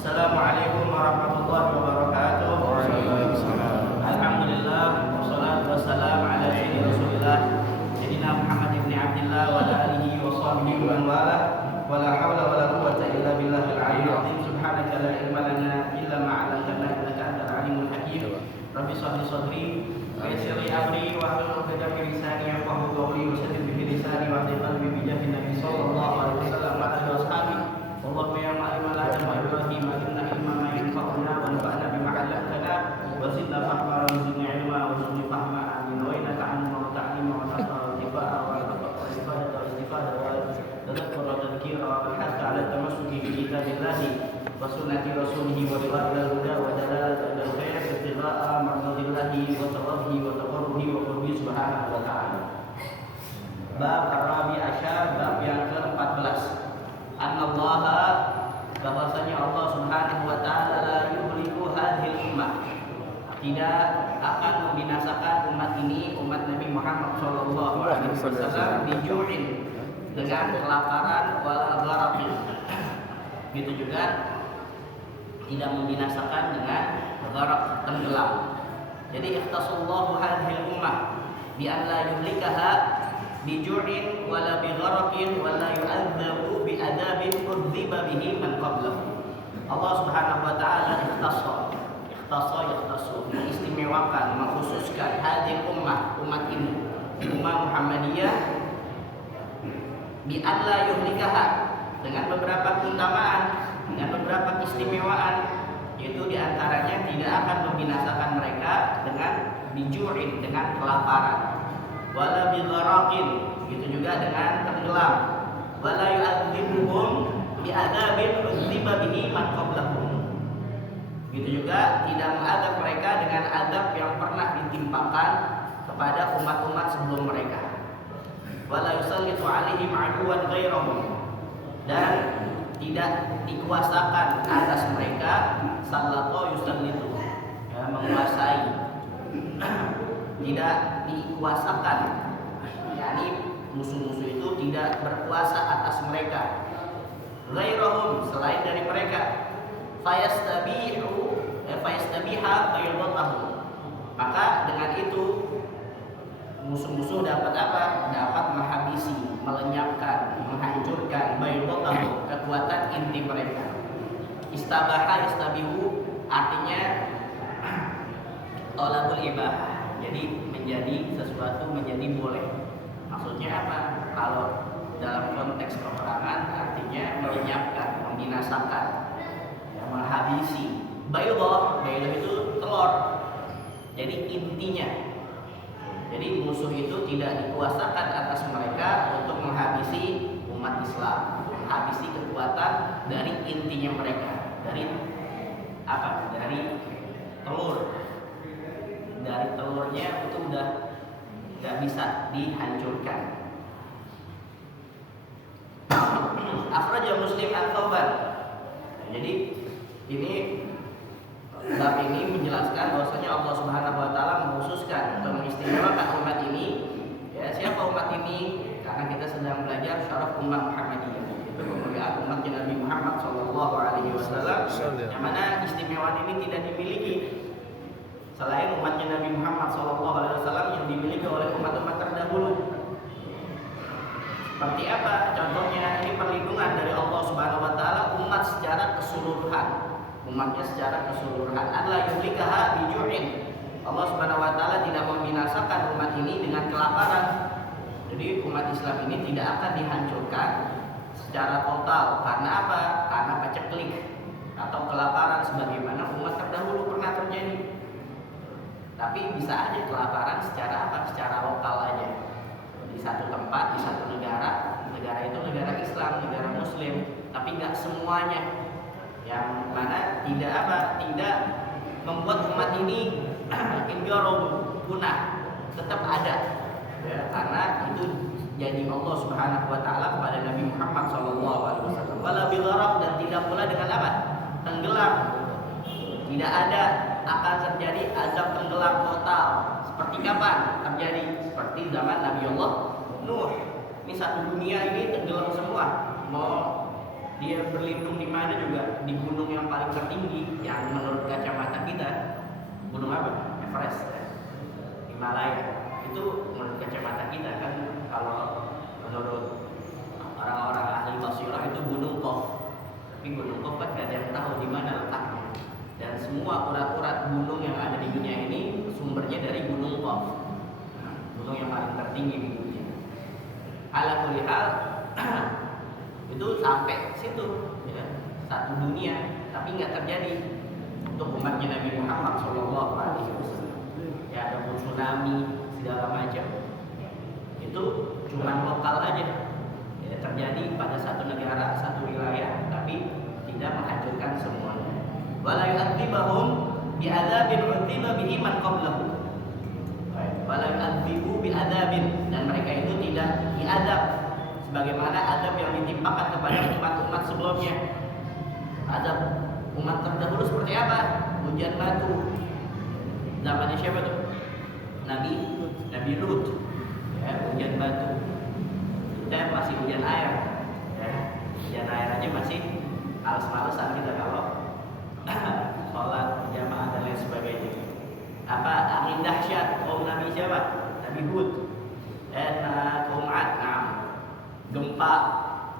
Assalamualaikum warahmatullahi wabarakatuh. Alhamdulillah wassalatu wassalamu ala sayyidina Rasulillah sayyidina Muhammad ibn Abdillah wa ala alihi wa sahbihi wa man wala wa la hawla wa la quwwata illa billahil aliyyil azim. Subhanaka la ilma lana illa ma 'allamtana innaka antal alimul hakim. Rabbi shrah li sadri wa yassir li amri wa hlul 'uqdatam min lisani yafqahu qawli wa saddid bihi lisani wa hdil qalbi bi jahin nabi sallallahu alaihi wasallam wa alihi washabihi. Allahumma ya ma'aliman la jama'a Ibrahim alimna ilma ma yanfa'una wa nafa'na bima 'allamtana wa zidna fahma wa zidna ilma wa zidna fahma amin wa inna ta'allama wa ta'lima wa nafa'a wa tiba'a wa istifada wa istifada wa tadhakkura wa tadhkira wa hatta 'ala tamassuki bi kitabillahi wa sunnati rasulih wa riwayat al-huda wa dalalat al-khair istigha'a ma'radillahi wa tawadhi wa taqarruhi wa qurbi subhanahu wa ta'ala. Bab ar-rabi asyar, bab yang ke-14. Annallaha, bahwasanya Allah Subhanahu wa taala la yuhliku hadhil ummah, tidak akan membinasakan umat ini, umat Nabi Muhammad sallallahu alaihi wasallam biju'in, dengan kelaparan wal gharaqin. Begitu juga tidak membinasakan dengan gharaq, tenggelam. Jadi ikhtasallahu hadhil ummah bi an la yuhlikaha biju'in wala bi gharaqin wala yu'adzabu bi adabin udziba bihi man qablahu. Allah Subhanahu wa taala ikhtassa mengistimewakan, mengkhususkan hadil ummah, umat ini, umat Muhammadiyah, bi an la yuhlikaha, dengan beberapa keutamaan, dengan beberapa keistimewaan, yaitu diantaranya tidak akan membinasakan mereka dengan biju'in, dengan kelaparan, wala bi gharaqin, gitu juga dengan tenggelam, wala yu'adzibuhum bi adzabin udziba bihi man qablahum, gitu juga tidak mengadab mereka dengan adab yang pernah ditimpakan kepada umat-umat sebelum mereka, wala yusallitu alaihim aduwan ghairahum, dan tidak dikuasakan atas mereka sallata yusallitu, ya, menguasai, tidak dikuasakan, yakni musuh-musuh itu tidak berkuasa atas mereka, ghairahum, selain dari mereka, fayastabiha ghairatahu, maka dengan itu musuh-musuh dapat apa? Dapat menghabisi, melenyapkan, menghancurkan ghairatahu, kekuatan inti mereka. Istabaha yastabihu artinya tolabul ibah, jadi menjadi sesuatu menjadi boleh. Maksudnya apa? Kalau dalam konteks peperangan artinya melenyapkan, membinasakan, ya, menghabisi. Baydah itu telur. Jadi intinya. Jadi musuh itu tidak dikuasakan atas mereka untuk menghabisi umat Islam, menghabisi kekuatan dari intinya mereka. Dari apa? Dari telur. Dari telurnya itu udah nggak bisa dihancurkan. Akhrajah Muslim an-Tauban. Jadi ini bab ini menjelaskan bahwasanya Allah Subhanahu wa taala mengkhususkan atau mengistimewakan umat ini. Ya, siapa umat ini? Karena kita sedang belajar syaraf umat Muhammadiyah. Itu kemuliaan umatnya Nabi Muhammad sallallahu alaihi wasallam, yang mana istimewaan ini tidak dimiliki selain umatnya Nabi Muhammad SAW yang dimiliki oleh umat-umat terdahulu. Seperti apa? Contohnya ini perlindungan dari Allah Subhanahu Wa Taala umat secara keseluruhan, umatnya secara keseluruhan. Adalah yuhlikaha biju'in. Allah Subhanahu Wa Taala tidak membinasakan umat ini dengan kelaparan. Jadi umat Islam ini tidak akan dihancurkan secara total. Karena apa? Karena paceklik atau kelaparan sebagaimana umat terdahulu pernah terjadi. Tapi bisa aja kelaparan secara apa? Secara lokal aja. Di satu tempat, di satu negara. Negara itu negara Islam, negara Muslim. Tapi nggak semuanya. Yang mana tidak apa? Tidak membuat umat ini ingarob punah. Tetap ada. Ya, karena itu janji Allah Subhanahu Wa Taala kepada Nabi Muhammad SAW. Wala bilgharaq, dan tidak pula dengan apa? Tenggelam. Tidak ada akan terjadi azab tenggelam total. Seperti kapan terjadi? Seperti zaman Nabi Allah Nuh. Ini satu dunia ini tenggelam semua. Mau dia berlindung di mana juga, di gunung yang paling taubat gak ada yang tahu di mana letaknya. Dan semua urat-urat gunung yang ada di dunia ini sumbernya dari gunung Qaf, gunung yang paling tertinggi di dunia. Ala kulli hal itu sampai situ ya, satu dunia, tapi nggak terjadi untuk umatnya Nabi Muhammad SAW. Ya ada pun tsunami segala macam, itu cuma lokal aja ya, terjadi pada satu negara, satu wilayah, tapi tidak menghancurkan semuanya. Wala yu'adzibahum bi'adzabin 'udziba bihi man qablahum. Wala yu'adzibu bi'adzabin, dan mereka itu tidak diadab sebagaimana adab yang ditimpakan kepada umat-umat sebelumnya. Azab umat terdahulu seperti apa? Hujan batu. Zamannya siapa tuh? Nabi Lut. Ya, hujan batu. Kita masih hujan air. Ya, hujan air aja masih males-malesan kita kalau sholat jamaah dan lain sebagainya. Apa angin dahsyat kaum Nabi siapa? Nabi Hud. Kaum Ad, gempa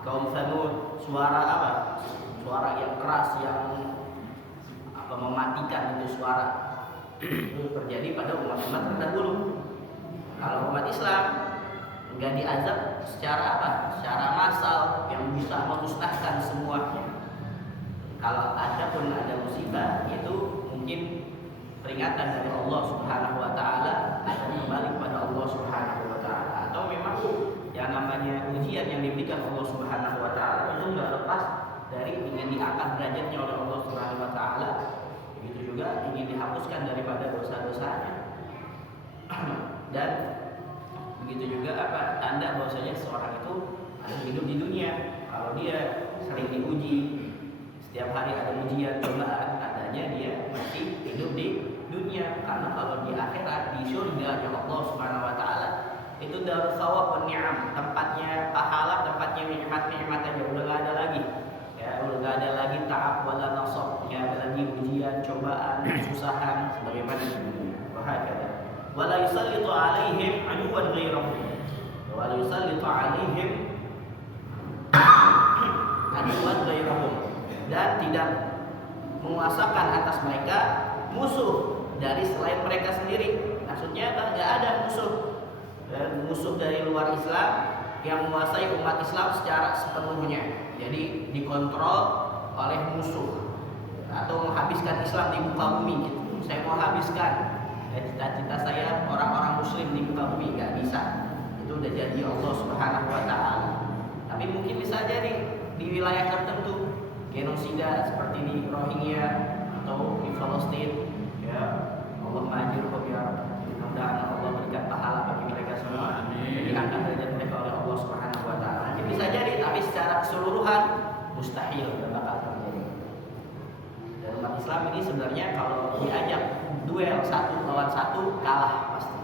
kaum Tsamud, suara apa? Suara yang keras yang apa mematikan itu suara. Itu terjadi pada umat-umat terdahulu. Kalau umat Islam enggak diazab secara apa? Secara massal yang bisa memusnahkan semuanya. Kalau ada pun ada musibah, itu mungkin peringatan dari Allah Subhanahu wa taala akan kembali kepada Allah Subhanahu wa taala, atau memang yang namanya ujian yang diberikan Allah Subhanahu wa taala itu enggak lepas dari ingin diangkat derajatnya oleh Allah Subhanahu wa taala. Begitu juga ingin dihapuskan daripada dosa-dosanya. Dan begitu juga apa tanda bahwasanya seorang itu harus hidup di dunia. Kalau dia sering diuji, setiap hari ada ujian, cobaan, tandanya dia masih hidup di dunia. Karena kalau di akhirat, di surga yang Allah Subhanahu wa taala itu darus thawab wan ni'am, tempatnya pahala, tempatnya nikmat-nikmat aja, udah enggak ada lagi. Ya, udah enggak ada lagi ta'ab wala nasab, ya ada lagi ujian, cobaan, kesusahan sebagaimana di dunia. Wahakala. Wala yusallitu 'alaihim 'aduwan ghairahum. Wala yusallitu 'alaihim 'aduwan ghairahum. Dan tidak menguasakan atas mereka musuh dari selain mereka sendiri. Maksudnya kan nggak ada musuh dari luar Islam yang menguasai umat Islam secara sepenuhnya. Jadi dikontrol oleh musuh atau menghabiskan Islam di muka bumi gitu. Saya mau habiskan cita-cita saya orang-orang muslim di muka bumi, nggak bisa. Itu udah janji Allah Subhanahu wa taala. Tapi mungkin bisa jadi di wilayah tertentu genosida seperti di Rohingya atau di Palestina, ya Allah majurhum ya Rabb. Mudah-mudahan Allah berikan pahala bagi mereka semua. Diangkat derajat mereka oleh Allah Subhanahu wa taala. Jadi bisa jadi, tapi secara keseluruhan mustahil dan bakal terjadi. Dan umat Islam ini sebenarnya kalau diajak duel satu lawan satu kalah pasti.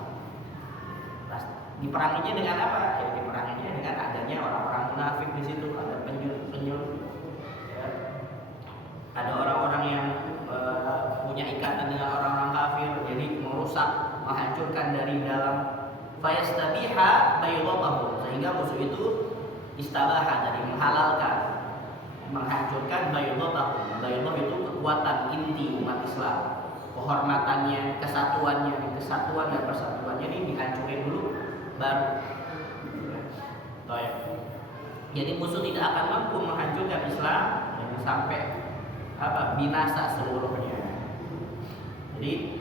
Diperanginya dengan apa? Ya diperanginya dengan adanya orang-orang munafik di situ, ada penyul. Ada orang-orang yang punya ikatan dengan orang-orang kafir, jadi merusak, menghancurkan dari dalam. Fayastabiha baydatahu, sehingga musuh itu istabaha, jadi menghalalkan, menghancurkan baydatahu. Baydah itu kekuatan inti umat Islam, kehormatannya, kesatuan dan persatuannya ini dihancurin dulu baru. Baik. Jadi musuh tidak akan mampu menghancurkan Islam sampai binasa seluruhnya. Jadi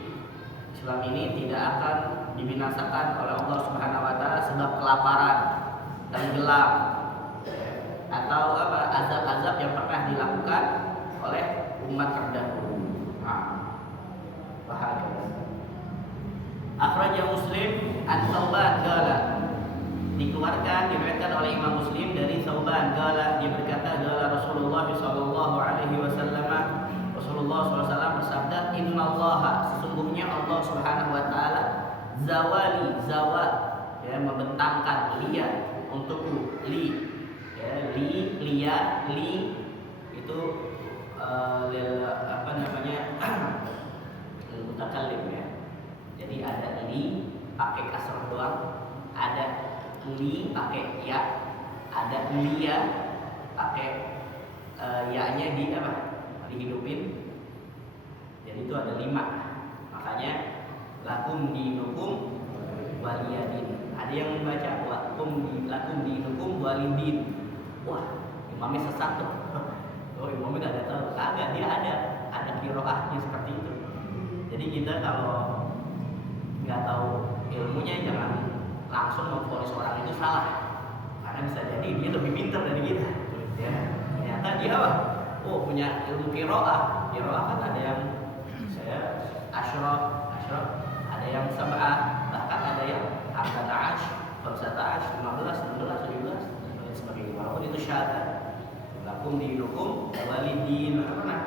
Islam ini tidak akan dibinasakan oleh Allah Subhanahu wa taala sebab kelaparan, tenggelam, atau azab-azab yang pernah dilakukan oleh umat terdahulu. Bahagia. Akhraja Muslim an-Thauban qala, dikeluarkan diriwayatkan oleh Imam Muslim dari Thauban qala, dia berkata qala Rasulullah sallallahu alaihi wasallam, Rasulullah SAW bersabda, innallaha, sesungguhnya Allah Subhanahu wa taala zawali, zawat, ya membentangkan liya untukku, li, ya li itu mutakallim ya. Jadi ada li pakai kasrah doang, ada li pakai ya, ada liya pakai ya-nya di dihidupin. Jadi itu ada 5. Makanya lakum dinukum waliyadin. Ada yang membaca lakum dinukum walidin. Wah, imamnya sesat tuh. Oh, imamnya gak ada tahu. Kagak, dia ada qiraahnya seperti itu. Jadi kita kalau nggak tahu ilmunya jangan langsung memvonis orang itu salah. Karena bisa jadi dia lebih pintar dari kita. Ya, ternyata dia apa? Oh, punya ilmu qiraah. Qiraah kan ada yang asyraf, ada yang sab'ah, bahkan ada yang 14, 15, 16, 17 dan sebagainya. Walaupun itu syahadat. Lakum dinukum walidin. Pernah?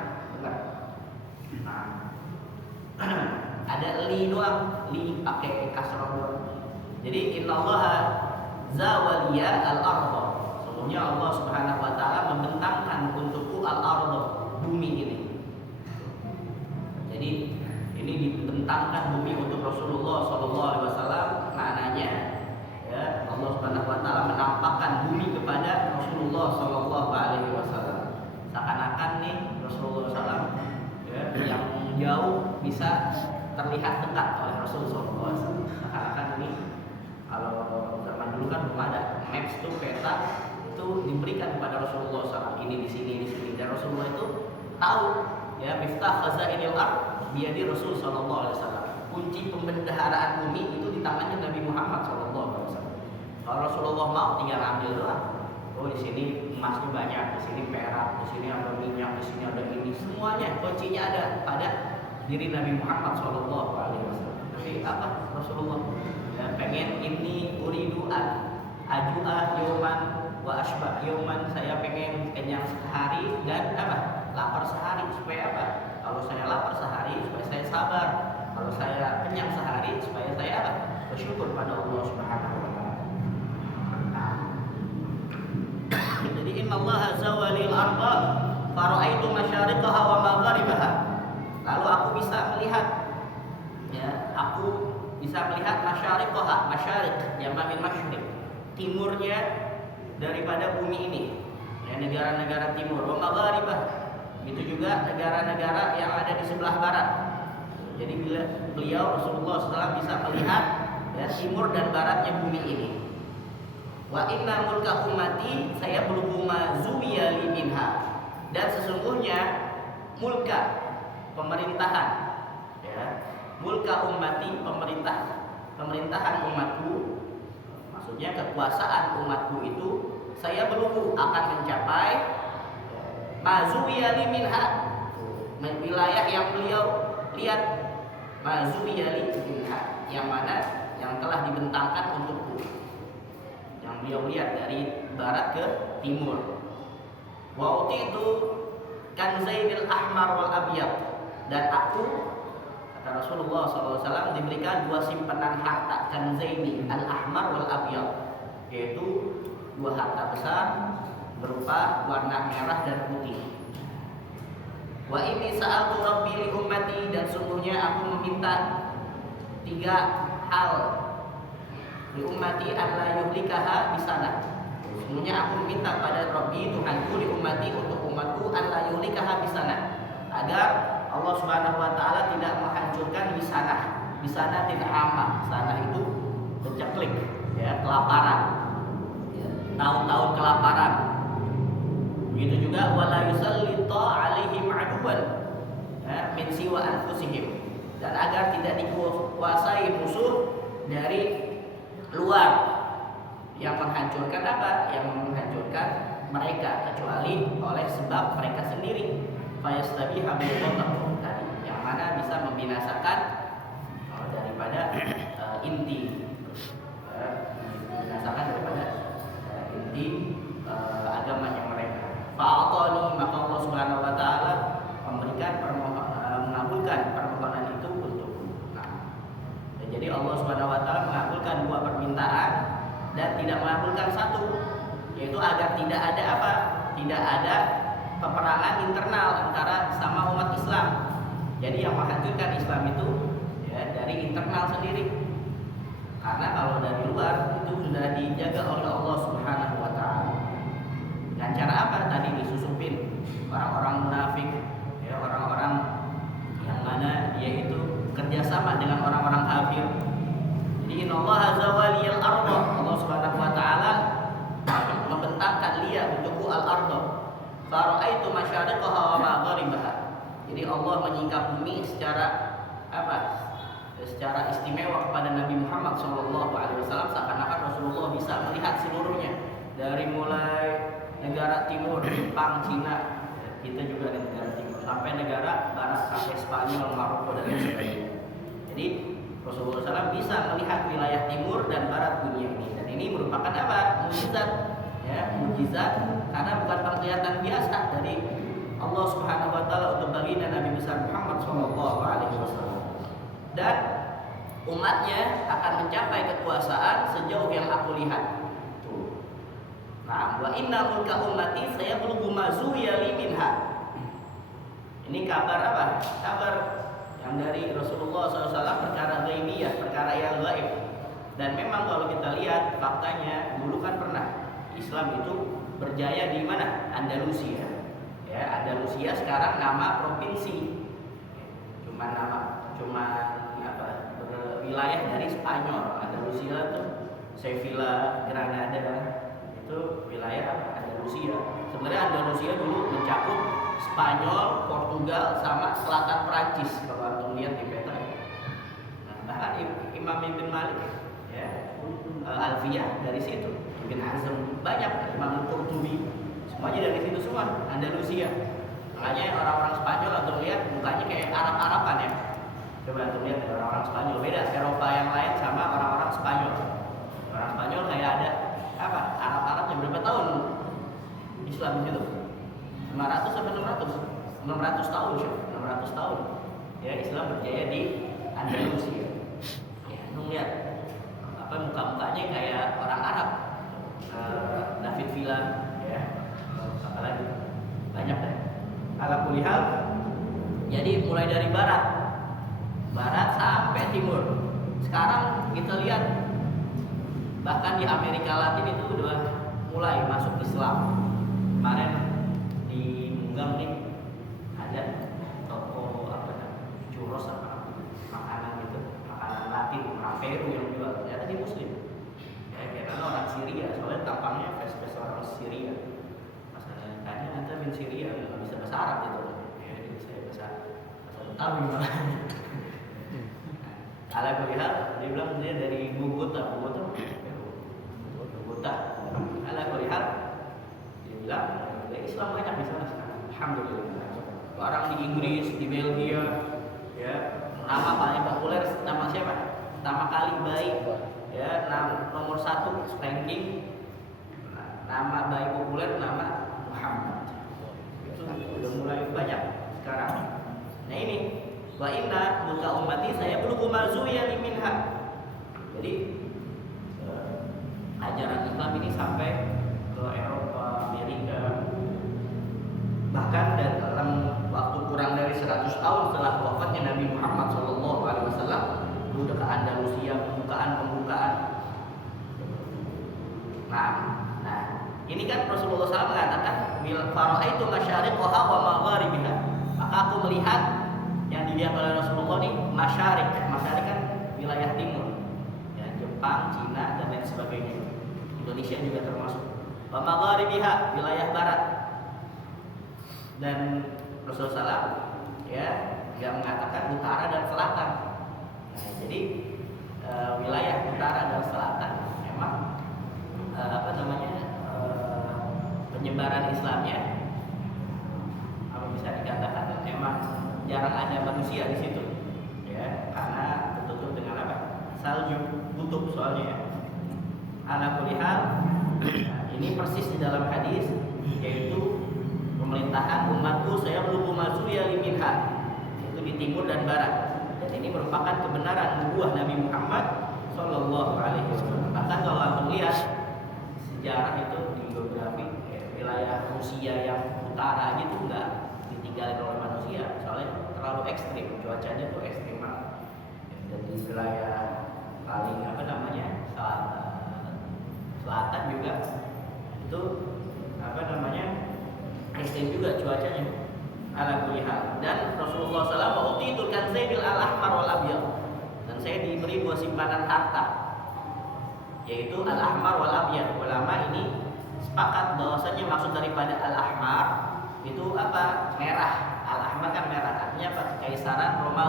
Nah, ada li doang, li pakai kasrah doang. Jadi innallaha zawaliya al-ardh. Sesungguhnya Allah Subhanahu wa taala membentangkan untukku al-ardh, bumi ini. Jadi ini dibentangkan bumi untuk Rasulullah sallallahu alaihi wasallam. Maknanya ya, Allah Subhanahu wa taala menampakkan bumi kepada Rasulullah sallallahu alaihi wasallam. Seakan-akan nih Rasulullah sallallahu ya, yang jauh bisa terlihat dekat oleh Rasulullah sallallahu alaihi wasallam. Seakan-akan ini kalau zaman dulu kan belum ada maps tuh, peta itu diberikan kepada Rasulullah sallallahu ini di sini dan Rasulullah itu tahu ya, miftah khazainil ardh biadi Rasul sallallahu alaihi wasallam. Kunci pembendaharaan bumi itu di tangannya Nabi Muhammad sallallahu alaihi wasallam. Kalau Rasulullah mau tinggal ambil doang. Oh, di sini emasnya banyak, di sini perak, di sini ada minyak, di sini ada ini, semuanya kuncinya ada pada diri Nabi Muhammad sallallahu alaihi wasallam. Tapi apa Rasulullah ya, pengen ini uridu an ajua yauman wa asba yauman, saya pengen kenyang sehari dan apa? Lapar sehari. Supaya apa? Kalau saya lapar sehari supaya saya sabar. Kalau saya kenyang sehari supaya saya apa? Bersyukur pada Allah Subhanahu wa taala. Jadi innallaha zawalil ardh fara'aitu masyariqaha wa magharibaha. Lalu aku bisa melihat ya, aku bisa melihat masyariqaha, masyariq jamak min masyriq, timurnya daripada bumi ini. Ya, negara-negara timur, wa magharibah. Itu juga negara-negara yang ada di sebelah barat. Jadi bila beliau Rasulullah SAW bisa melihat ya, timur dan baratnya bumi ini. Wa inna mulka ummati saya belum zuwiya li minha. Dan sesungguhnya mulka pemerintahan ya, mulka ummati pemerintahan umatku, maksudnya kekuasaan umatku itu saya belum akan mencapai mazuwiyali minha, wilayah yang beliau lihat, mazuwiyali minha, yang mana yang telah dibentangkan untukku, yang beliau lihat dari barat ke timur. Wa utitu kanzainil ahmar wal abyad, dan aku kata Rasulullah SAW diberikan 2 simpanan harta, kanzaini al ahmar wal abyad, yaitu 2 harta besar berupa warna merah dan putih. Wa ini sa'altu rabbi li ummati, dan sungguhnya aku meminta 3 hal li ummati an la yuhlikaha bisana. Sungguhnya aku meminta pada Rabbi Tuhanku li ummati, untuk umatku, an la yuhlikaha bisana, agar Allah Subhanahu wa taala tidak menghancurkan bisana tidak aman. Sana itu peceklik ya, kelaparan. Tahun-tahun kelaparan. Begitu juga wala yusallita alaihim aduwan ya, min siwa anfusihim, dan agar tidak dikuasai musuh dari luar yang menghancurkan apa? Yang menghancurkan mereka, kecuali oleh sebab mereka sendiri. Fayastabiha bil qatar tadi, yang mana bisa membinasakan daripada inti membinasakan daripada inti agamanya mereka. Fa'atani, maka Allah Subhanahu wa taala memberikan mengabulkan permohonan itu untukku. Nah, jadi Allah Subhanahu wa taala mengabulkan 2 permintaan dan tidak mengabulkan 1, yaitu agar tidak ada apa? Tidak ada peperangan internal antara sama umat Islam. Jadi yang menghancurkan Islam itu ya, dari internal sendiri. Karena kalau dari luar itu sudah dijaga oleh Allah Subhanahu wa taala. Dan cara apa? Tadi disusupin orang-orang munafik Allah menyingkap bumi secara apa? Secara istimewa kepada Nabi Muhammad SAW, seakan-akan Rasulullah bisa melihat seluruhnya, dari mulai negara timur, Jepang, Cina, kita juga ada negara timur, sampai negara barat, sampai Spanyol, Maroko dan lain sebagainya. Jadi Rasulullah SAW bisa melihat wilayah timur dan barat dunia ini, dan ini merupakan apa? Mukjizat, ya, mukjizat karena bukan penglihatan biasa dari Allah Subhanahu Wa Taala untuk baginda Nabi besar Muhammad SAW. Dan umatnya akan mencapai kekuasaan sejauh yang aku lihat. Tuh. Nah, wa inna mulka ummati sayablugu ma zuhiya li minha. Ini kabar apa? Kabar yang dari Rasulullah SAW, perkara ghaibiyah, perkara yang gaib. Dan memang kalau kita lihat faktanya, dulu kan pernah Islam itu berjaya di mana? Andalusia. Ya, Andalusia sekarang nama provinsi. Cuma wilayah dari Spanyol. Andalusia tuh Sevilla, Granada, itu wilayah Andalusia. Sebenarnya Andalusia dulu mencakup Spanyol, Portugal, sama selatan Prancis kalau antum lihat di peta. Nah, bahkan Imam Ibn Malik, ya, Alfiyah dari situ, Ibn Hazm, banyak, Imam Qurtubi, semuanya dari situ semua, Andalusia. Makanya orang-orang Spanyol atau lihat mukanya kayak Arab-Araban ya. Coba antum lihat orang-orang Spanyol, beda Eropa yang lain sama orang-orang Spanyol. Orang Spanyol kayak ada apa? Arab-Arab yang berapa tahun Islam di situ? 500 sampai 600 tahun, 600 tahun. Ya, Islam berjaya di Andalusia. Ya, antum lihat apa muka-mukanya kayak orang Arab. David Villa, ya, apalagi banyak deh. Ala kulli hal, jadi mulai dari barat sampai timur. Sekarang kita lihat bahkan di Amerika Latin itu udah mulai masuk Islam. Kemarin di Munggang nih ada toko apa, churros apa makanan gitu, makanan Latin, orang Peru yang jual, ternyata dia Muslim. Ya, karena orang Syria, soalnya tampangnya face orang Syria. Masalahnya tanya anda bin Syria, nggak bisa bahasa Arab gitu. Ya, jadi saya bahasa Betawi malah. Ala kulihal, dia bilang dia dari Bogota. Ala kulihal, dia bilang ya Islam banyak di sana sekarang. Alhamdulillah. Orang di Inggris, di Belgia, ya, nama paling populer nama siapa? Nama kali baik, ya, nomor 1 ranking. Nama baik populer nama Muhammad. Itu udah mulai banyak sekarang. Nah ini. Wa inna mulka ummati saya belum mazuya minha. Jadi ajaran Islam ini sampai ke Eropa, Amerika, bahkan dalam waktu kurang dari 100 tahun setelah wafatnya Nabi Muhammad SAW, udah ke Andalusia, pembukaan. Nah, ini kan Rasulullah SAW mengatakan, "Fara'aitu masyariqaha wa magharibiha." Maka aku melihat yang dilihat oleh Rasulullah nih masyarik kan wilayah timur, ya, Jepang, Cina dan lain sebagainya. Indonesia juga termasuk. Wa magharibiha, wilayah barat. Dan Rasulullah SAW ya yang mengatakan utara dan selatan. Nah, jadi wilayah utara dan selatan memang penyebaran Islamnya apa bisa dikatakan memang jarang ada manusia di situ, ya, karena tertutup dengan apa? Salju, kutub soalnya. Ya. Ala kulli hal, ini persis di dalam hadis, yaitu pemerintahan umatku saya belum mazuya minha, yaitu di timur dan barat. Dan ini merupakan kebenaran nubuah Nabi Muhammad Sallallahu Alaihi Wasallam. Bahkan kalau antum lihat sejarah itu di geografi, wilayah Rusia yang utara gitu enggak ditinggalin oleh manusia, soalnya terlalu ekstrim, cuacanya tuh ekstrim banget. Dan di wilayah paling selatan juga itu ekstrim juga cuacanya. Ala kulli hal. Dan Rasulullah SAW utitul kanzail al-ahmar wal abyad. Dan saya diberi 2 simpanan harta, yaitu al-ahmar wal abyad. Ulama ini sepakat bahwasanya maksud daripada al-ahmar itu apa? Merah. Al-ahmar kan merah, artinya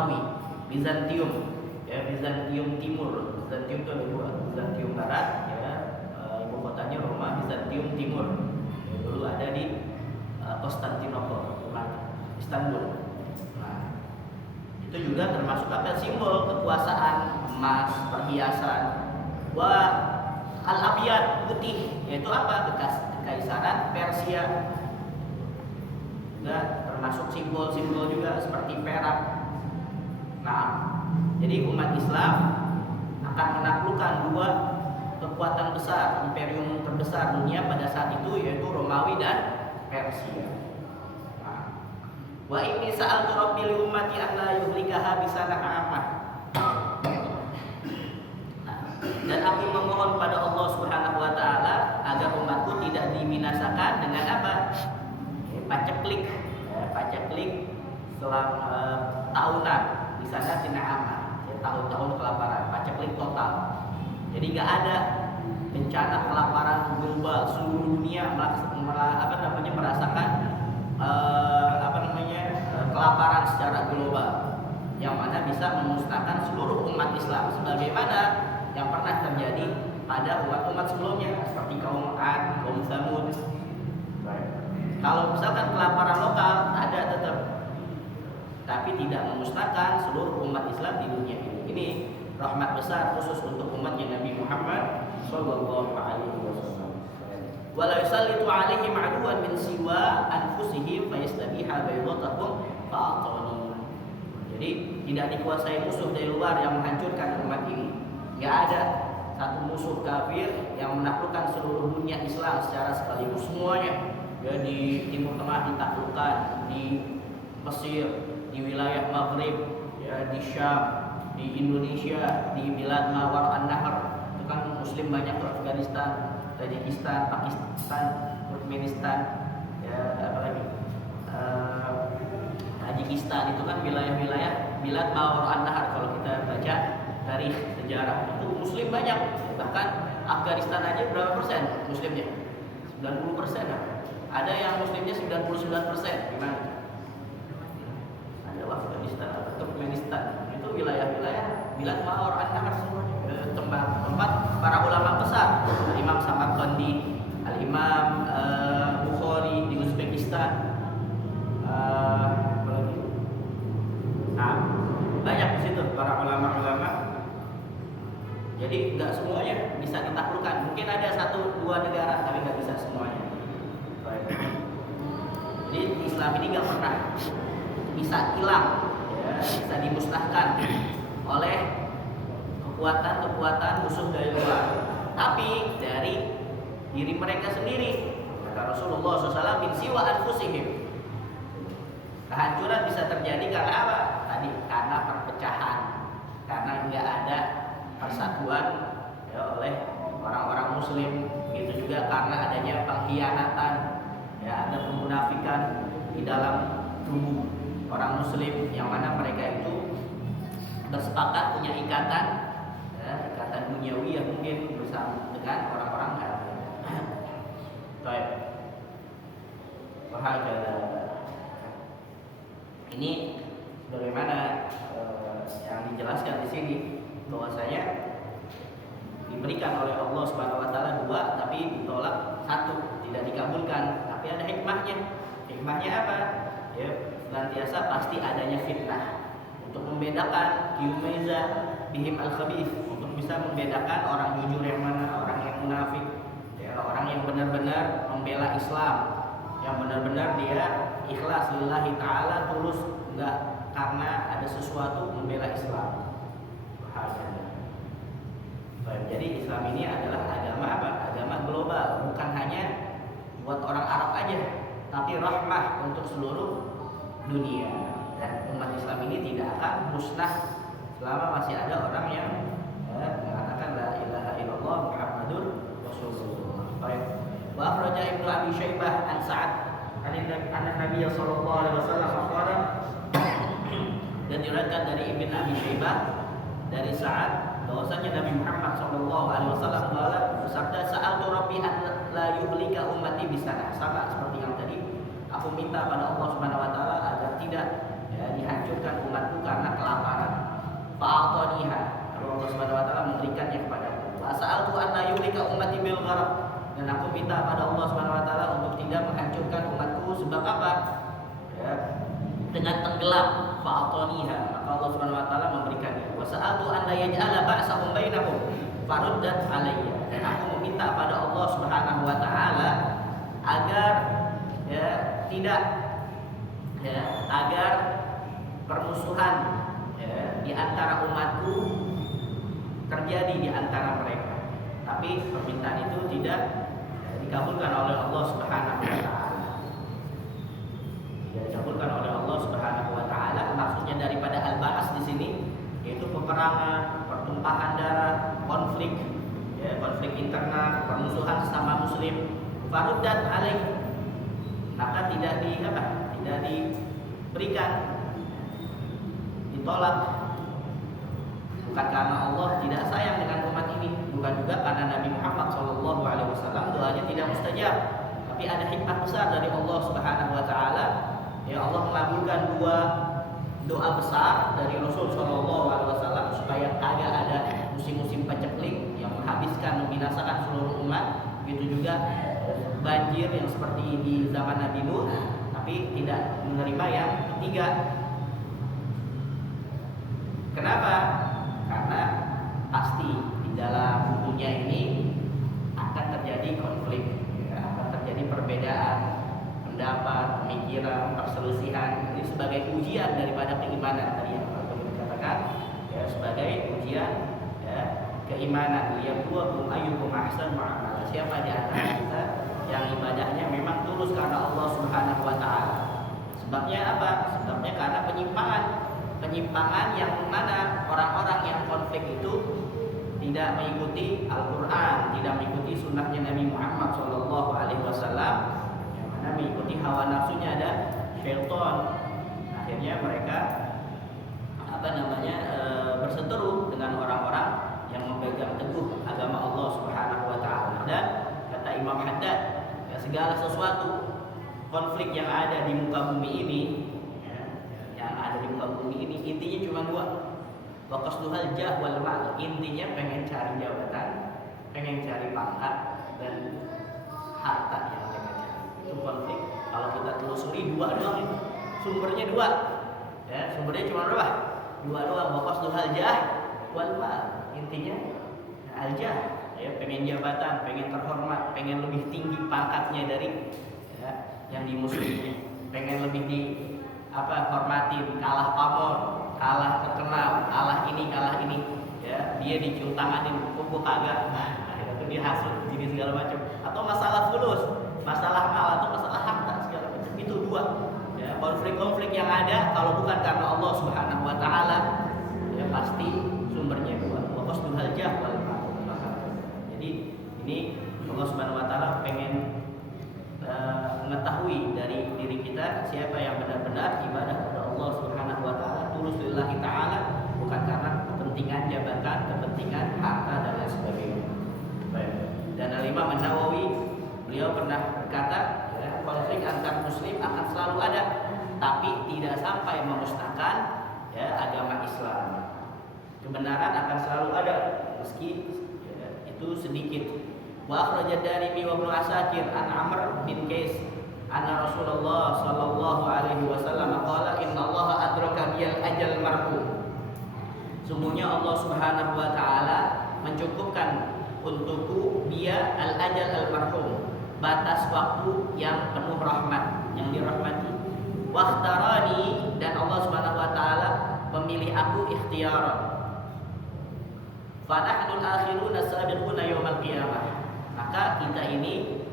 Romawi, Bizantium, ya Bizantium Timur. Bizantium itu ada dua, Bizantium Barat, ya ibu kotanya Roma, Bizantium Timur. Ya, dulu ada di Konstantinopel, Istanbul. Nah, itu juga termasuk apa? Simbol kekuasaan, emas, perhiasan. Al-Abyad putih, yaitu apa? Bekas kekaisaran Persia. Juga termasuk simbol-simbol juga seperti perak. Nah, jadi umat Islam akan menaklukkan dua kekuatan besar, imperium terbesar dunia pada saat itu, yaitu Romawi dan Persia. Nah, wa inni sa'altu rabbi li ummati an la yuhlikaha bisanah amah. Dan aku memohon pada Allah Subhanahu wa taala agar umatku tidak dibinasakan dengan apa? Paceklik, paceklik selama tahunan di sana tina'ama, ya, tahun-tahun kelaparan, paceklik total. Jadi nggak ada bencana kelaparan global, seluruh dunia merasakan kelaparan secara global yang mana bisa memusnahkan seluruh umat Islam sebagaimana yang pernah terjadi pada umat-umat sebelumnya seperti kaum Ad, kaum Tsamud. Kalau misalkan kelaparan lokal ada tetap, tapi tidak memusnahkan seluruh umat Islam di dunia ini. Ini rahmat besar khusus untuk umatnya Nabi Muhammad sallallahu alaihi wasallam. Wala yusallitu alaihim aduwan min siwa anfusihim fayastabiha baydatahum fa'atani. Jadi tidak dikuasai musuh dari luar yang menghancurkan umat ini. Nggak ada satu musuh kafir yang menaklukkan seluruh dunia Islam secara sekaligus semuanya. Ya, di Timur Tengah ditaklukkan, di Mesir, di wilayah Maghrib, ya, di Syam, di Indonesia, di Bilad Mawar an-Nahr. Itu kan Muslim banyak, Afghanistan, Tajikistan, Pakistan, Turkmenistan, ya apalagi Tajikistan itu kan wilayah-wilayah Bilad Mawar an-Nahr. Kalau kita baca dari sejarah itu Muslim banyak, bahkan Afghanistan aja berapa persen Muslimnya? 90%. Ada yang Muslimnya 99%. Gimana? Ada Afghanistan atau Turkmenistan. Itu wilayah-wilayah Bilad Mawar an-Nahr semuanya. Tempat para ulama besar, Imam Samarqandi, Al-Imam Bukhari di Uzbekistan. Nah, banyak di situ para ulama-ulama. Jadi nggak semuanya bisa ditaklukkan. Mungkin ada 1-2 negara, tapi nggak bisa semuanya. Jadi Islam ini nggak pernah bisa hilang, ya, bisa dimusnahkan oleh kekuatan-kekuatan musuh dari luar. Tapi dari diri mereka sendiri. Kata Rasulullah SAW, min siwa anfusihim. Kehancuran bisa terjadi karena apa? Tadi karena perpecahan, karena nggak ada persatuan, ya, oleh orang-orang Muslim. Begitu juga karena adanya pengkhianatan, ya, ada kemunafikan di dalam tubuh orang Muslim yang mana mereka itu bersepakat punya ikatan, ya, ikatan duniawi yang mungkin bersama dengan orang-orang kafir. Baik, bahagia. Ini bagaimana yang dijelaskan di sini bahwasanya diberikan oleh Allah Subhanahu wa taala 2 tapi ditolak 1, tidak dikabulkan. Tapi ada hikmahnya. Hikmahnya apa? Ya, senantiasa pasti adanya fitnah untuk membedakan yumayza bihim al-khabith, untuk bisa membedakan orang jujur yang mana, orang yang munafik, ya, orang yang benar-benar membela Islam, yang benar-benar dia ikhlas lillahi ta'ala, tulus, enggak karena ada sesuatu membela Islam. Jadi Islam ini adalah agama apa? Agama global, bukan hanya buat orang Arab aja, tapi rahmah untuk seluruh dunia. Dan umat Islam ini tidak akan musnah selama masih ada orang yang mengatakan la ilaha illallah Muhammadur Rasulullah. Baik. Wa akhraja Ibnu Abi Syaibah an Sa'ad an Nabi sallallahu alaihi wasallam qala, dan diriwayatkan dari Ibnu Abi Syaibah dari Sa'ad bahwasanya Nabi Muhammad sallallahu alaihi wasallam bersabda, sa'altu rabbi an la yuhlika ummati bisanah. Sama seperti yang tadi, aku minta pada Allah Subhanahu wa taala agar tidak, ya, dihancurkan umatku karena kelaparan. Fa'ataniha, Allah Subhanahu wa taala memberikannya kepadaku. Wa sa'altu an la yulika ummati bil gharq, dan aku minta pada Allah Subhanahu wa taala untuk tidak menghancurkan umatku sebab apa? Ya, dengan tenggelam. Fa'ataniha, maka Allah Subhanahu wa taala memberikannya. Wa sa'altu an la yaj'ala ba'sahum bainahum faruddat alayya, dan aku meminta pada Allah Subhanahu wa taala agar tidak agar permusuhan di antara umatku terjadi di antara mereka. Tapi permintaan itu tidak dikabulkan oleh Allah Subhanahu wa taala. Tidak dikabulkan oleh Allah Subhanahu wa taala. Maksudnya daripada al-ba'as di sini yaitu peperangan, pertumpahan darah, konflik internal, permusuhan sesama muslim. Faruddat alaih, maka tidak diberikan, ditolak. Bukan karena Allah tidak sayang dengan umat ini, bukan juga karena Nabi Muhammad SAW doanya tidak mustajab, tapi ada hikmah besar dari Allah Subhanahu wa taala. Ya, Allah mengabulkan dua doa besar dari Rasul SAW supaya kagak ada musim-musim paceklik yang menghabiskan, membinasakan seluruh umat. Begitu juga banjir yang seperti di zaman Nabi Nuh, tapi tidak menerima yang ketiga. Kenapa? Karena pasti di dalam dunia ini akan terjadi konflik, akan terjadi perbedaan pendapat, pemikiran, perselisihan. Ini sebagai ujian daripada keimanan tadi yang Pak Guru katakan, ya, sebagai ujian keimanan. Liyabluwakum ayyukum ahsanu amala. Siapa di antara kita yang ibadahnya memang tulus karena Allah Subhanahu wa taala. Sebabnya apa? Sebabnya karena penyimpangan yang mana orang-orang yang konflik itu tidak mengikuti Al-Qur'an, tidak mengikuti sunnahnya Nabi Muhammad SAW, yang mana mengikuti hawa nafsunya dan syaitan. Akhirnya mereka berseteru dengan orang-orang yang memegang teguh agama Allah Subhanahu wa taala. Dan kata Imam Haddad, segala sesuatu konflik yang ada di muka bumi ini, intinya cuma dua. Waqasduhal jah wal mal, intinya pengen cari jabatan, pengen cari pangkat dan harta yang mereka cari. Itu konflik. Kalau kita telusuri dua doang itu. Sumbernya dua. Ya, sumbernya cuma berapa? Dua doang. Waqasduhal jah wal mal. Intinya al-jah, ya, pengen jabatan, pengen terhormat, pengen lebih tinggi pangkatnya dari yang dimusuhi, pengen lebih hormatin, kalah pamor, kalah terkenal, kalah ini, ya, dia dicium tanganin, kok kagak, akhirnya tuh dia hasut, jadi segala macam, atau masalah fulus, masalah mal, atau masalah harta segala macam. Itu dua, ya, konflik-konflik yang ada kalau bukan karena Allah Subhanahu wa taala, ya pasti sumbernya dua. Waqasduhal jah wal mal. Jadi ini Allah Subhanahu wa taala pengen mengetahui dari diri kita siapa yang benar-benar ibadah kepada Allah Subhanahu wa taala tulus lillahi taala, bukan karena kepentingan jabatan, kepentingan harta dan lain sebagainya. Baik. Dan Al-Imam An-Nawawi beliau pernah berkata, ya, konflik antar muslim akan selalu ada, tapi tidak sampai memusnahkan, ya, agama Islam. Kebenaran akan selalu ada meski, ya, itu sedikit. Wa akhrajad Darimi wa Ibnu Asakir an Amr bin Qais anna Rasulullah sallallahu alaihi wasallam qala innallaha adraka biyal ajal marhum. Sungguhnya Allah Subhanahu wa taala mencukupkan untukku dia al ajal al marhum, batas waktu yang penuh rahmat, yang dirahmati. Wahtarani, dan Allah Subhanahu wa taala memilih aku ikhtiaran. Fa nahnul akhiruna sabiquna yaumal qiyamah. Maka kita ini,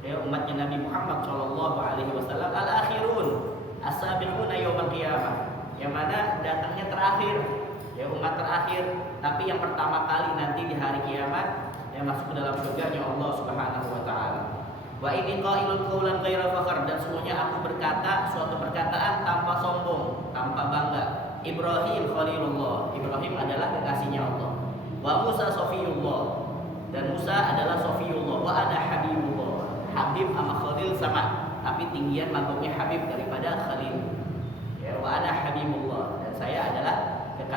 ya, umatnya Nabi Muhammad sallallahu alaihi wasallam al-akhirun as-sabiquna yaumal qiyamah, yang mana datangnya terakhir, ya, umat terakhir, tapi yang pertama kali nanti di hari kiamat, yang masuk ke dalam surganya Allah Subhanahu wa taala. Wa inni qailun qaulan ghaira fakhr, dan semuanya aku berkata suatu perkataan tanpa sombong, tanpa bangga. Ibrahim Khalilullah, Ibrahim adalah kekasihnya Allah. Wa Musa Safiyullah, dan Musa adalah Safiyullah. Wa ana Habibullah, Habib sama Khalil sama, tapi tinggian mangkoknya Habib daripada Khalil. Ya, wa ana Habibullah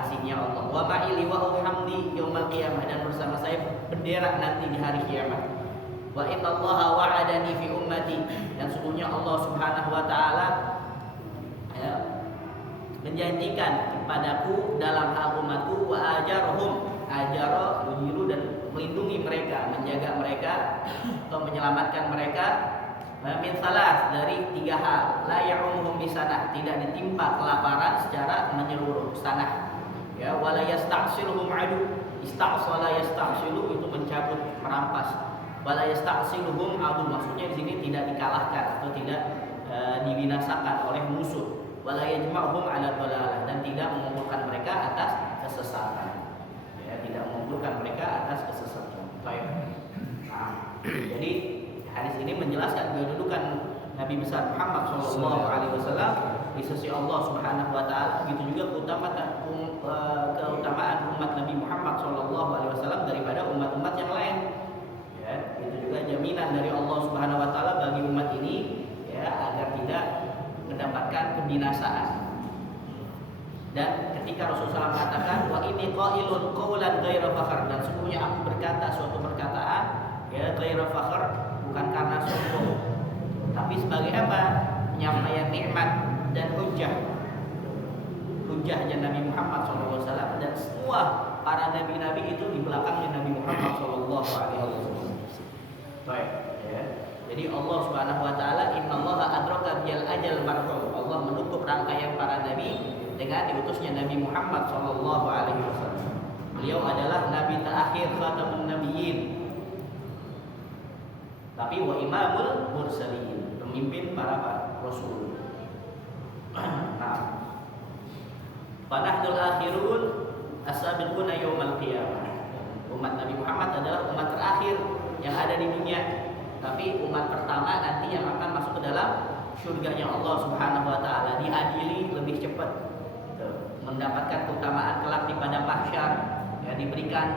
kasihnya Allah. Wa ma'ili wa hamdi yaumil qiyamah, dan bersama saya bendera nanti di hari kiamat. Wa innallaha wa'adani fi ummati, dan sungguhnya Allah Subhanahu wa taala menjanjikan kepadaku dalam hal umatku, wa ajarhum, ajara yujiru, dan melindungi mereka, menjaga mereka atau menyelamatkan mereka min salas, dari 3 hal. La ya'umuhum bisanah, tidak ditimpa kelaparan secara menyeluruh, sanah. Ya, wala yasta'siluhum adu, ista'sala yasta'silu itu mencabut, merampas. Wala yasta'siluhum adu, maksudnya di sini tidak dikalahkan atau tidak dibinasakan oleh musuh. Wala yajma'hum 'ala dhalalah, dan tidak mengumpulkan mereka atas kesesatan. Ya, tidak mengumpulkan mereka atas kesesatan. Baik. Nah, jadi hadis ini menjelaskan kedudukan Nabi besar Muhammad SAW di sisi Allah Subhanahu wa taala. Begitu juga keutamaan umat Nabi Muhammad SAW daripada umat-umat yang lain. Ya, itu juga jaminan dari Allah Subhanahu wa taala bagi umat ini, ya, agar tidak mendapatkan kebinasaan. Dan ketika Rasulullah SAW mengatakan, wa inni qailun qawlan ghaira fakhr, dan sesungguhnya aku berkata suatu perkataan, ya, ghaira fakhr, bukan karena sombong, tapi sebagai apa? Penyampaian nikmat dan hujahnya Nabi Muhammad SAW, dan semua para nabi-nabi itu di belakangnya Nabi Muhammad SAW. Baik, ya. Jadi Allah Subhanahu wa taala, innallaha adraka bil ajal marhum, Allah menutup rangkaian para nabi dengan diutusnya Nabi Muhammad SAW. Beliau adalah nabi terakhir, khatamun nabiyyin, tapi wa imamul mursalin, pemimpin para rasul. Nah, fanahdul akhirun as-sabiquna yaumal qiyamah. Umat Nabi Muhammad adalah umat terakhir yang ada di dunia, tapi umat pertama nanti yang akan masuk ke dalam surganya Allah Subhanahu wa taala, diadili lebih cepat, mendapatkan keutamaan kelak di padang mahsyar, ya, diberikan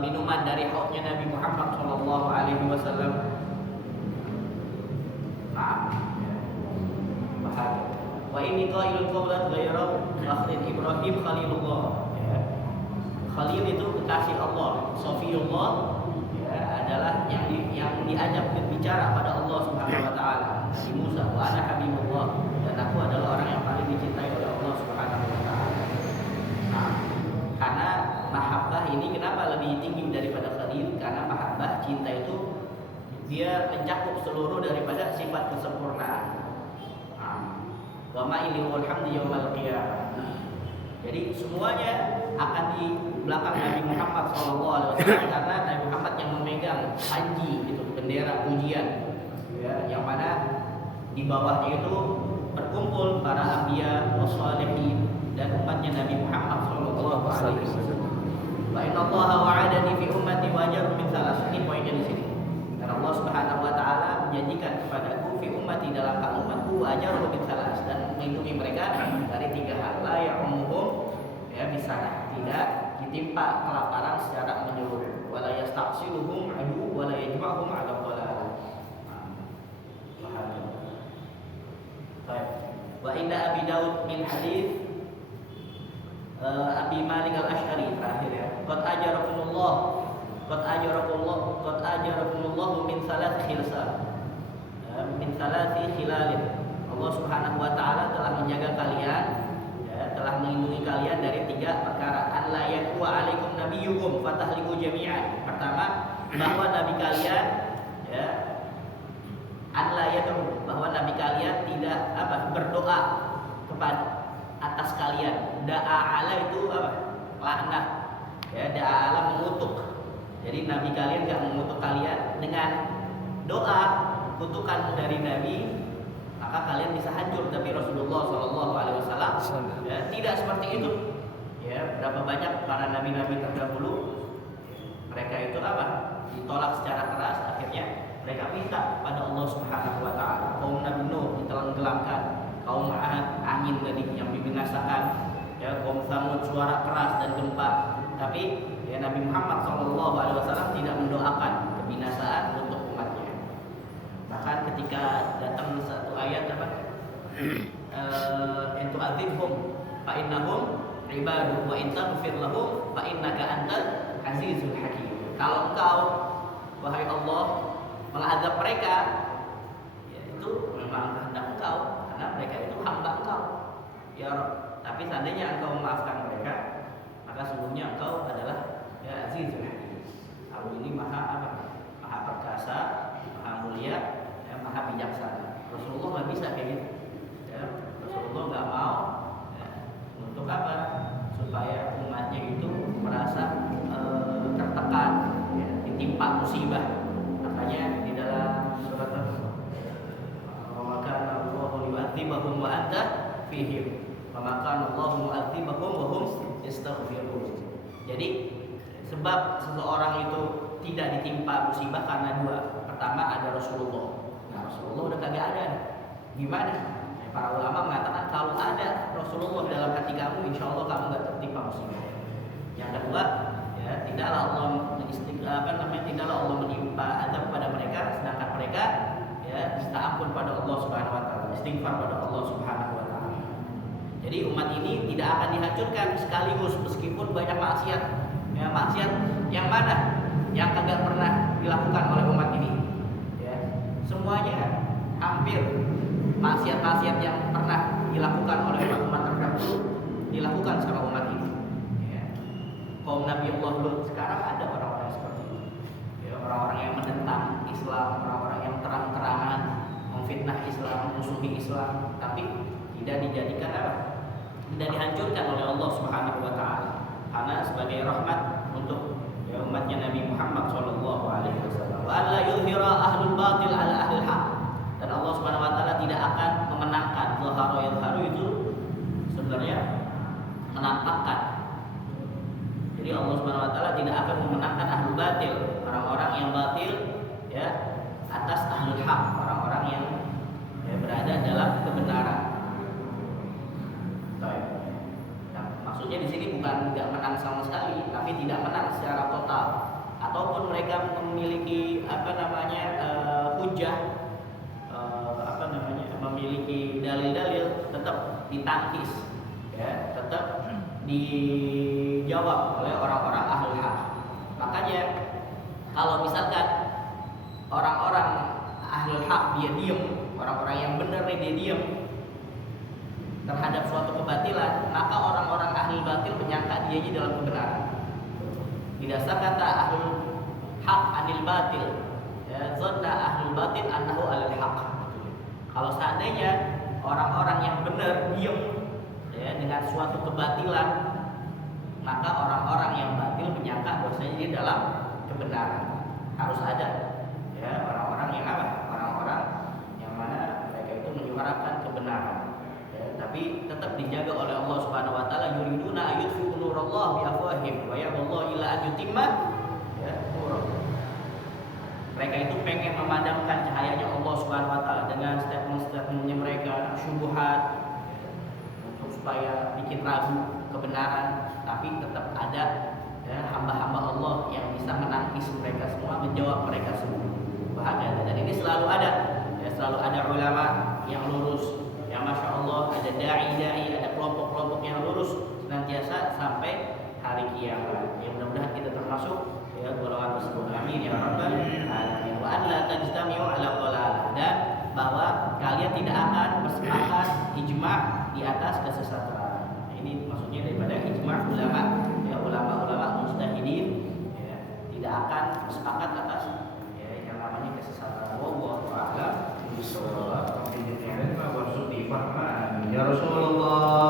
minuman dari haudnya Nabi Muhammad SAW. Wa inni qailun qawlan ghayra fakhrin Ibrahim Khalilullah. Ya. Khalil itu kekasih Allah, Safiyullah, ya, adalah yang diajak berbicara pada Allah Subhanahu wa taala. Nabi Musa, wa ana habibullah, dan aku adalah orang yang paling dicintai oleh Allah Subhanahu wa taala. Nah, karena mahabbah ini kenapa lebih tinggi daripada Khalil? Karena mahabbah, cinta itu dia mencakup seluruh daripada sifat kesempurnaan. Wa ma'ili wal hamdi yaumal qiyamah. Jadi semuanya akan di belakang Nabi Muhammad SAW, karena Nabi Muhammad yang memegang panji itu, bendera pujian, ya, yang mana di bawahnya itu berkumpul para anbiya wassalihin dan umatnya Nabi Muhammad SAW. Wa innallaha wa'adani fi ummati wa ajarhum min salas. Ini poinnya di sini. Karena Allah Subhanahu wa taala menjanjikan kepadaku fi ummati, dalam hal umatku, wa ajarhum min salas, dan melindungi mereka dari 3 hal. La ya'umuhum, ya, bisa tidak ditimpa kelaparan secara menyeluruh. Wala yasta'siluhum adu wala yajma'hum 'ala dhalalah. Baik. Wa inna Abi Daud min hadis Abi Malik al-Asy'ari, terakhir, ya. Qad ajarakumullah min thalath khilsal. Min thalathi khilalin. Allah Subhanahu wa taala telah menjaga kalian, ya, telah melindungi kalian dari 3 perkara. An la yaqwa alaikum nabiyyukum fatahliku jami'an. Pertama, bahwa nabi kalian, ya, an la yaqwa, bahwa nabi kalian tidak berdoa kepada atas kalian. Da'a ala itu laknat, ya, da'a ala mengutuk. Jadi nabi kalian enggak mengutuk kalian dengan doa kutukan dari nabi, maka kalian bisa hancur. Tapi Rasulullah SAW, ya, tidak seperti itu. Ya, berapa banyak para nabi-nabi terdahulu, mereka itu ditolak secara keras, akhirnya mereka minta pada Allah Subhanahu wa taala. Kaum Nabi Nuh ditenggelamkan, kaum Ad angin tadi yang membinasakan, ya, kaum Tsamud suara keras dan gempa. Tapi, ya, Nabi Muhammad SAW tidak mendoakan kebinasaan untuk umatnya. Bahkan ketika datang satu ayat itu azibhum fa innahum ibadu wa in taghfir lahum fa innaka antal azizul hakim. Kalau engkau wahai Allah mengadab mereka, ya itu memang kehendak engkau karena mereka itu hamba engkau ya Rabb. Tapi seandainya engkau memaafkan mereka, maka sungguhnya engkau adalah ya azizul hakim. Kamu ini maha perkasa, maha mulia, ya, maha bijaksana. Rasulullah nggak bisa kayak gitu ya. Rasulullah nggak mau ya. Untuk apa? Supaya umatnya itu merasa tertekan ya, ditimpa musibah. Makanya di dalam surat wa kana Allahu yu'adzibahum wa anta fihim wa kana Allahu mu'adzibahum wa hum yastaghfirun. Jadi sebab seseorang itu tidak ditimpa musibah karena dua. Pertama ada Rasulullah. Nah, Rasulullah udah kagak ada. Gimana? Para ulama mengatakan kalau ada Rasulullah dalam hati kamu, insya Allah kamu nggak tertimpa musibah. Yang kedua, ya tidaklah Allah tidaklah Allah menimpa azab pada mereka, sedangkan mereka ya minta ampun pada Allah Subhanahu Wa Taala, istighfar pada Allah Subhanahu Wa Taala. Jadi umat ini tidak akan dihancurkan sekaligus meskipun banyak maksiat. Ya, maksiat yang mana? Yang kagak pernah dilakukan oleh umat ini. Ya, semuanya hampir maksiat-maksiat yang pernah dilakukan oleh umat terdahulu dilakukan sama umat ini. Ya. Kaum Nabi Allah Lut sekarang ada orang-orang seperti itu. Ya, orang-orang yang menentang Islam, orang-orang yang terang-terangan memfitnah Islam, memusuhi Islam, tapi tidak dijadikan apa? Tidak dihancurkan oleh Allah Subhanahu Wa Taala, karena sebagai rahmat untuk ya, umatnya Nabi Muhammad Shallallahu Alaihi Wasallam. Wa la yuzhira ahlul batil ala ahlil haq. Dan Allah Subhanahu Wa Taala tidak akan memenangkan zahara yadharu itu sebenarnya menampakkan. Jadi Allah Subhanahu Wa Taala tidak akan memenangkan ahlul batil, orang-orang yang batil ya atas ahlul haq, orang-orang yang ya, berada dalam kebenaran. Nah, maksudnya di sini bukan tidak menang sama sekali, tapi tidak menang secara total, ataupun mereka memiliki hujah, memiliki dalil-dalil tetap ditangkis, ya, tetap dijawab oleh orang-orang ahlul haq. Makanya kalau misalkan orang-orang ahlul haq dia diem, orang-orang yang benar dia diem terhadap suatu kebatilan, maka orang-orang ahlul batil menyangka dia dalam kebenaran. Didasar kata ahlul haq anil batil, ya, zanna ahlul batil annahu alal haq. Kalau seandainya orang-orang yang benar diem ya, dengan suatu kebatilan, maka orang-orang yang batil menyangka bahwasanya dia dalam kebenaran. Harus ada ya orang-orang yang apa? Orang-orang yang mana mereka itu menyuarakan kebenaran. Tapi tetap dijaga oleh Allah Subhanahu Wa Taala. Yuriduna ayutfi'u nurallah bi afwahihim wa ya'ballahu illa an yutimma ya nurah. Mereka itu pengen memadamkan cahayanya Allah Subhanahu Wa Taala dengan statement-statementnya mereka, syubhat untuk supaya bikin ragu kebenaran. Tapi tetap ada ya, hamba-hamba Allah yang bisa menangkis mereka semua, menjawab mereka semua. Bahagia. Dan ini selalu ada, ya, selalu ada ulama yang lurus. Ya Masya Allah, ada da'i-da'i, ada kelompok-kelompok yang lurus senantiasa sampai hari kiamat. Ya mudah-mudahan kita termasuk ya golongan tersebut. Amin ya rabbal alamin. Wa an la tajtami'u 'ala dhalalah, dan bahwa kalian tidak akan bersepakat ijma' di atas kesesatan. Nah, ini maksudnya daripada ijma' ulama, ya ulama-ulama mujtahidin ya, tidak akan bersepakat atas ya, yang namanya kesesatan. Wallahu a'lam bishawab. Ya Rasulullah